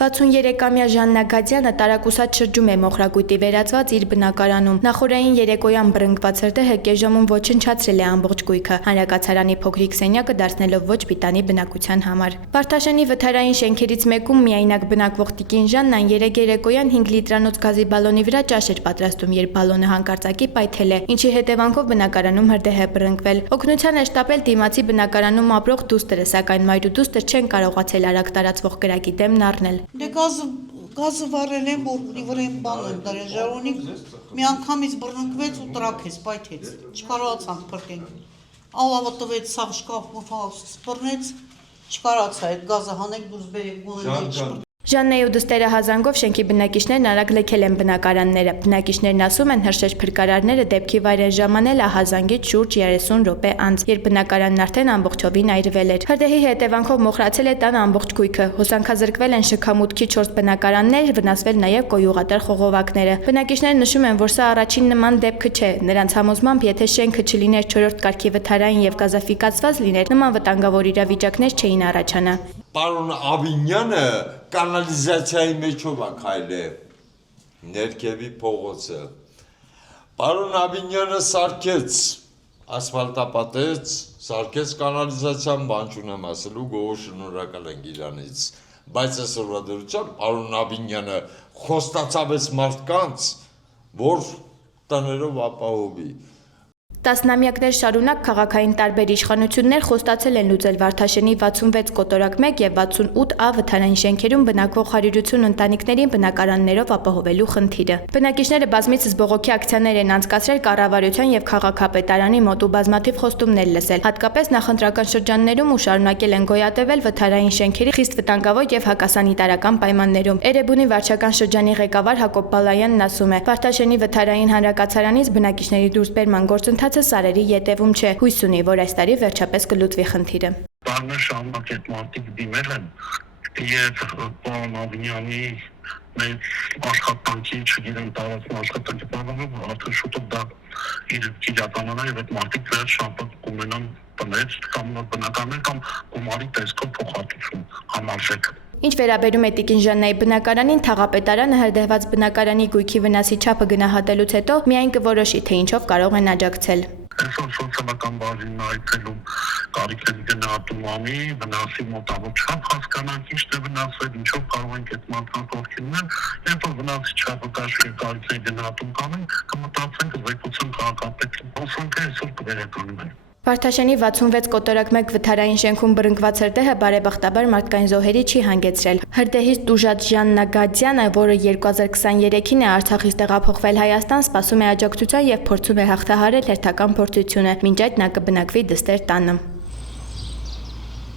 63-ամյա Ժաննա Գադյանը տարակուսած շրջում է մոխրագույտի վերածված իր բնակարանում։ Նախորդային երեկոյան բռնկված հրդեհը կես ժամում ոչնչացրել է ամբողջ գույքը, հանրակացարանի փոքրիկ սենյակը դարձնելով ոչ պիտանի բնակության համար։ Վարդաշենի վթարային շենքերից մեկում միայնակ բնակվող տիկին Ժաննան երեկ երեկոյան 5 լիտրանոց գազի բալոնի վրա ճաշ էր պատրաստում, երբ բալոնը հանկարծակի պայթել է, ինչի հետևանքով բնակարանում հրդեհ է բռնկվել։ Օգնության է շտապել դիմացի բնակարանում ապրող դուստրը, սակայն մայր ու դուստր չեն կարողացել արագ տարածվող կրակի դեմն առնել։ Գազը վառել եմ, որ վրեն բան եմ դարել, ժարոնիկ մի անգամից բռնկվեց ու տրաքեց, պայթեց, չկարողացանք փրկենք, ալավը տվեց սաղ շկաֆ սպռնեց, չկարողացա այդ գազը հանեք դուրս բերեք գունեն Ժաննայի ու դստերը հազանգով շենքի բնակիչներն արագ լքել են բնակարանները։ Բնակիչներն ասում են, հրշեջ փրկարարները դեպքի վայր են ժամանել ահազանգից շուրջ 30 րոպե անց, երբ բնակարանն արդեն ամբողջովին այրվել էր։ Հրդեհի հետևանքով մոխրացել է տան ամբողջ գույքը, հոսանքազրկվել են շքամուտքի 4 բնակարաններ, վնասվել նաև կոյուղատար խողովակները։ Բնակիչներն նշում են, որ սա առաջին նման դեպքը չէ։ Նրանց համոզմամբ, եթե շենքը չլիներ 4-րդ կարգի վթարային եւ գազաֆիկացված լիներ, նման վտանգավոր իրավիճակներ չէին առաջանա։ Պարոն Աբինյանը կանալիզացիայի մեջով է քայլել ներքևի փողոցը։ Պարոն Աբինյանը սարքեց, ասֆալտապատեց, սարքեց կանալիզացիան, բան չունեմ ասելու, գոհ շնորհակալ ենք իրանից։ Բայց այսօրվա դրությամբ պարոն Աբինյանը խոստացավ այս մարդկանց, որ տներով ապահովի։ Տասնամյակներ շարունակ քաղաքային տարբեր իշխանություններ խոստացել են լուծել Վարդաշենի 66 կոտորակ 1 եւ 68A վթարային շենքերում բնակվող 180 ընտանիքներին բնակարաններով ապահովելու խնդիրը։ Բնակիչները բազմիցս բողոքի ակցիաներ են անցկացրել կառավարության եւ քաղաքապետարանի մոտ ու բազմաթիվ խոստումներ լսել, հատկապես նախընտրական շրջաններում ու շարունակել են գոյատևել վթարային շենքերի խիստ վտանգավոր եւ հակասանիտարական պայմաններում։ Էրեբունի վարչական շրջանի ղեկավար Հակոբ Բալայանն ասում է. Վարդաշենի վթարային հանրակացարանից բնակիչների դուրսբերման գործընթացը սարերի ետևում չէ, հույս ունի, որ այս տարի վերջապես կլուծվի խնդիրը։ Տարիներ շարունակ այդ մարդիկ դիմել են եւ պարոն Աբինյանի մեծ աշխատանքի, չգիտեմ, տարածում աշխատանքի բանալով արդեն շուտով դա իր իրականանա եւ այդ մարդիկ վերջապես կունենան տներ կամ բնականներ կամ գումարի տեսքով փոխհատուցում համարժեք։ Ինչ վերաբերում է տիկին Ժաննայի բնակարանին, թաղապետարանը հրդեհված բնակարանի գույքի վնասի չափը գնահատելուց հետո միայն կորոշի, թե ինչով կարող են աջակցել։ Այսօր սոցիալական բաժինն այցելում կարիքների գնահատում անի, վնասի մոտավոր չափ հասկանանք ինչ է վնասվել, ինչով կարող ենք այդ մարդկանց ողջունել, երբ որ վնասի չափը կաշի կարիքների գնահատում կանենք, կմտածենք զեկուցում քաղաքապետին, ոսանքը այսօր կվերականգնենք։ Վարդաշենի 66 կոտորակ 1 վթարային շենքում բռնկված հրդեհը բարեբախտաբար մարդկային զոհերի չի հանգեցրել։ Հրդեհից տուժած Ժաննա Գադյանը, որը 2023-ին է Արցախից տեղափոխվել Հայաստան, սպասում է աջակցության եւ փորձում է հաղթահարել հերթական փորձությունը, մինչ այդ նա կբնակվի դստեր տանը։